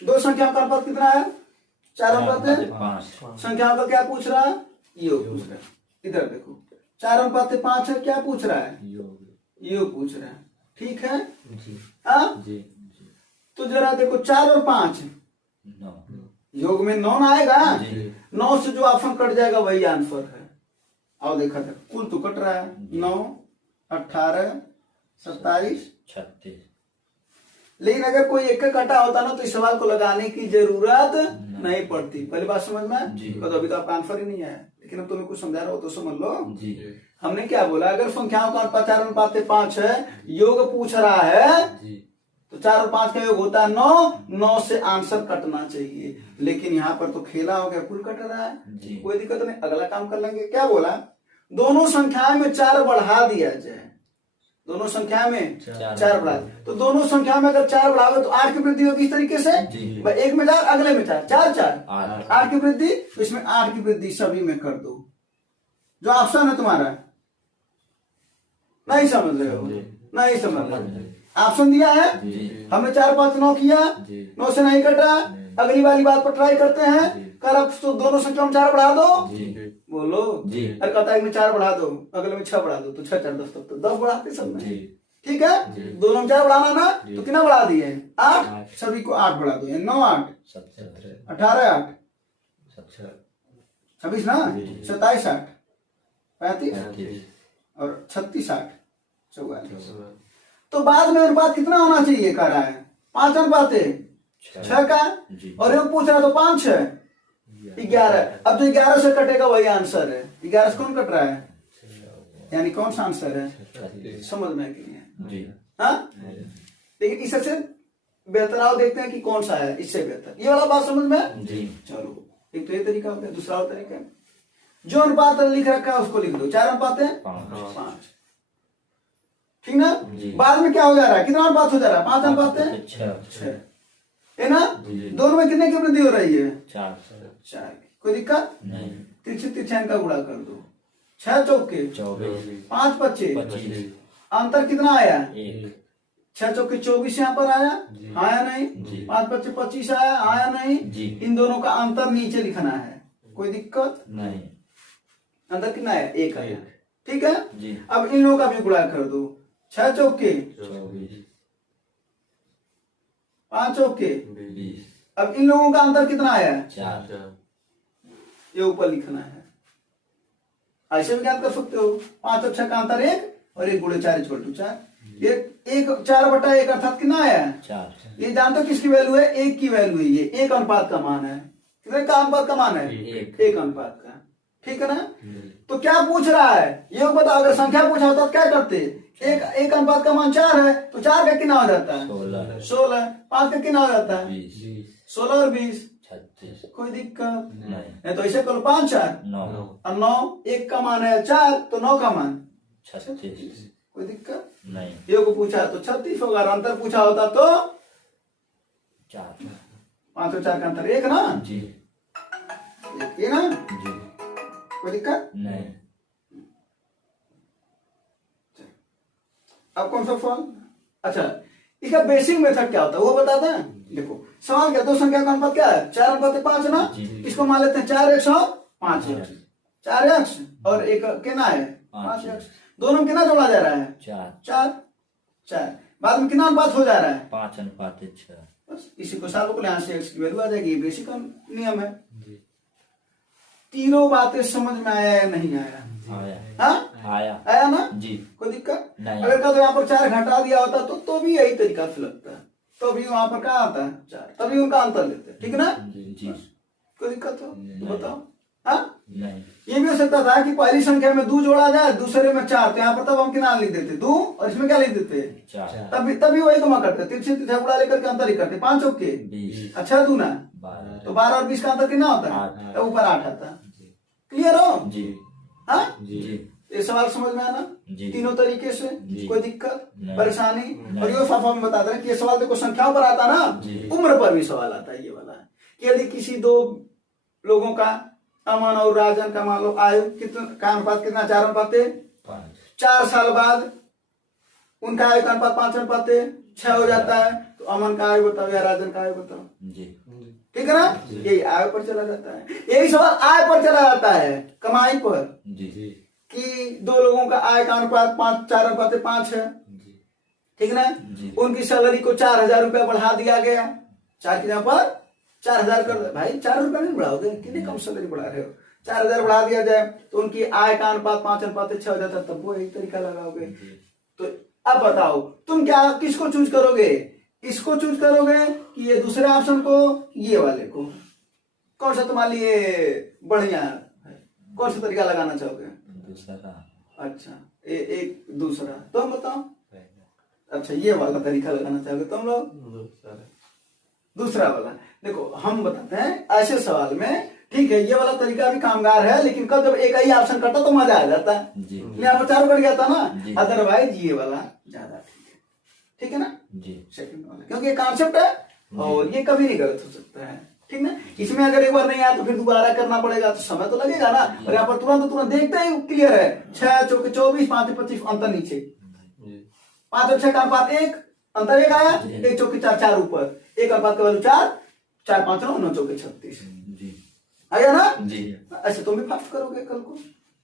दो संख्याओं का अनुपात कितना है? 4 अनुपात 5। संख्याओं का क्या पूछ रहा है? योग पूछ रहा है। इधर देखो 4 अनुपात 5 है, क्या पूछ रहा है? योग पूछ रहा है। ठीक है हाँ तो जरा देखो 4 और 5 योग में 9 आएगा। 9 से जो ऑप्शन कट जाएगा वही आंसर है। और देखा था कुल तो कट रहा है 9, 18, 27, 36। लेकिन अगर कोई एक कटा होता ना तो इस सवाल को लगाने की जरूरत नहीं पड़ती। पहली बात समझ में तो अभी तो आपका आंसर ही नहीं आया, लेकिन अब तुम्हें कुछ समझा रहा हो तो समझ लो। हमने क्या बोला, अगर संख्याओं का अनुपात 4 अनुपात 5 है, योग पूछ रहा है तो 4 और 5 का योग होता है 9। 9 से आंसर कटना चाहिए, लेकिन यहाँ पर तो खेला हो गया, कुल कट रहा है, कोई दिक्कत नहीं। अगला काम कर लेंगे। क्या बोला, दोनों संख्याओं में 4 बढ़ा दिया जाए। दोनों संख्या में 4 बढ़ा, तो दोनों संख्या में अगर 4 बढ़ावे तो 8 की वृद्धि होगी इस तरीके से, एक में 4 अगले में 4, 4 4 8 की वृद्धि, तो इसमें 8 की वृद्धि सभी में कर दो। जो ऑप्शन है तुम्हारा, नहीं समझ रहे हो, नहीं समझ रहे, ऑप्शन दिया है हमने 4 5 9 किया, 9 से नहीं कटा। अगली वाली बात पर ट्राई करते हैं। कर अब तो दोनों संख्या में 4 बढ़ा दो, बोलो अरे कहता है में 4 बढ़ा दो, अगले में 6 बढ़ा दो, तो 6 4 10 तक तो 10 बढ़ाते सब में। ठीक है, दोनों में 4 बढ़ाना ना, तो कितना बढ़ा दिए 8, सभी को 8 बढ़ा दो, 9 8 18 8 26 ना, 27 8 35 और 36 8 44। तो बाद में अनुपात कितना होना चाहिए कह रहा है, 5 अनुपात 6 का, और योग पूछ रहा है तो 5 है 11। अब जो 11 से कटेगा वही आंसर है। 11 से कौन कट रहा है, यानी कौन सा आंसर है, समझने के लिए। हाँ लेकिन इससे बेहतर आओ देखते हैं कि कौन सा है इससे बेहतर, ये वाला बात समझ में। चलो एक तो ये तरीका होता है, दूसरा और तरीका है जो अनुपात लिख रखा है उसको लिख दो। 4 अनुपात 5, ठीक ना। बाद में क्या हो जा रहा है, कितना अनुपात हो जा रहा है, 5 अनुपात 6 है ना। दोनों में कितने की वृद्धि हो रही है, 4। कोई दिक्कत नहीं। तिरछे तिरछाइन का गुणा कर दो, 6 चौके 5 25, अंतर कितना आया 6 चौके 24 यहाँ पर आया, आया नहीं। 5 25 25 आया, आया नहीं। इन दोनों का अंतर नीचे लिखना है, कोई दिक्कत नहीं। अंतर कितना है, 1 आया, ठीक है। अब इन लोगों का भी गुणा कर दो, 6 चौके 5 चौके 20। अब इन लोगों का अंतर कितना आया, 4। ये ऊपर लिखना है, ऐसे भी ज्ञात कर सकते हो। 5 और 6 का अंतर 1 और 1 गुणे 4 = 4। ये 4/1 अर्थात कितना आया, 4। ये जानते हो किसकी वैल्यू है, 1 की वैल्यू है। ये 1 अनुपात का मान है। कितने का अनुपात का मान है, 1 अनुपात का, ठीक है ना। तो क्या पूछ रहा है, ये बताओ। अगर संख्या पूछा होता तो क्या करते, एक अनुपात का मान 4 है तो 4 का कितना हो जाता है, 16। 5 का कितना हो जाता है, 16 और 20 36। कोई दिक्कत नहीं। तो ऐसे करो 5 4 9 और 9, 1 का मान है 4 तो 9 का मान 36। कोई दिक्कत नहीं। ये को पूछा तो 36 होगा, अंतर पूछा होता तो 4। 5 और 4 का अंतर 1 ना, 1 ना, कोई दिक्कत नहीं। अब कौन सा फॉर्म, अच्छा इसका बेसिक मेथड क्या होता है वो बता दें। देखो सवाल क्या, दो संख्या का अनुपात क्या है, 4 अनुपात 5 ना। इसको मान लेते हैं 4x और 5x, 4x और एक कितना है 5x। दोनों कितना जोड़ा जा रहा है, 4। बाद में कितना अनुपात हो जा रहा है, 5 अनुपात 6। बस इसी को सालों को यहाँ से x की वैल्यू आ जाएगी। बेसिक नियम है। तीनों बातें समझ में आया या नहीं आया, आया ना जी, कोई दिक्कत नहीं। अगर कल यहाँ पर 4 घटा दिया होता तो भी यही तरीका से लगता है, तो भी वहां पर क्या आता है 4, तभी उनका अंतर लेते हैं, ठीक है ना जी। कोई दिक्कत हो तो बताओ। हाँ ये भी हो सकता था कि पहली संख्या में 2 जोड़ा जाए, दूसरे में 4, तो यहाँ पर तब हम कितना लिख देते 2 और इसमें क्या लिख देते 4। तभी वही कमा करते, तिरछे तिरछा गुणा लेकर के अंतर ही करते। 5 चौके 20, अच्छा 2 ना, तो 12 और 20 का अंतर कितना होता है, तो ऊपर 8 आता है। क्लियर हो जी, हाँ जी। ये सवाल समझ में आना तीनों तरीके से, कोई दिक्कत परेशानी। और ये फाफा में बता दें कि ये सवाल देखो संख्याओं पर आता ना, उम्र पर भी सवाल आता है। ये वाला कि यदि किसी 2 लोगों का, अमन और राजन का मान लो आयु कितना का अनुपात कितना, 4 अनुपात 5, 4 साल बाद उनका आयु का अनुपात 5 अनुपात 6 हो जाता है, तो अमन का आय बताओ या राजन का आय बताओ जी। ठीक है ना, यही आय पर चला जाता है। यही सवाल आय पर चला जाता है, कमाई पर, जी जी कि दो लोगों का आय का अनुपात 4:5 है, ठीक ना। उनकी सैलरी को 4,000 रुपया बढ़ा दिया गया, 4 के जगह पर 4,000 कर, भाई 4 रुपया नहीं बढ़ाओगे, कितनी कम सैलरी बढ़ा रहे हो, 4,000 बढ़ा दिया जाए तो उनकी आय का अनुपात 5:6 हो जाता, तब वो एक तरीका लगाओगे। तो अब बताओ तुम क्या किसको चूज करोगे, इसको चूज करोगे कि ये दूसरे ऑप्शन को, ये वाले को, कौन सा तुम्हारे लिए बढ़िया है, कौन सा तरीका लगाना चाहोगे? दूसरा। अच्छा एक दूसरा, तुम बताओ। अच्छा ये वाला तरीका लगाना चाहोगे तुम लोग, दूसरा वाला। देखो हम बताते हैं ऐसे सवाल में, ठीक है ये वाला तरीका भी कामगार है, लेकिन कल जब एक ही ऑप्शन करता तो मजा आ जाता है, यहाँ पर 4 बढ़ गया था ना, अदरवाइज ये वाला ज्यादा ठीक है ना जी, सेकंड वाला, क्योंकि ये कॉन्सेप्ट है और ये कभी नहीं गलत हो सकता है, ठीक ना। इसमें अगर एक बार नहीं आया तो फिर दोबारा करना पड़ेगा, तो समय तो लगेगा ना, और यहाँ पर तुरंत देखते ही क्लियर है, 6 चौके 24, 5 25 अंतर नीचे, 5 और 6 का अनुपात 1, अंतर 1 आया, 1 चौके 4, 4 ऊपर, 1 अनुपात का वैल्यू 4, 4 5 9 9 चौके 36 आया ना। ऐसे तुम भी फास्ट करोगे कल को।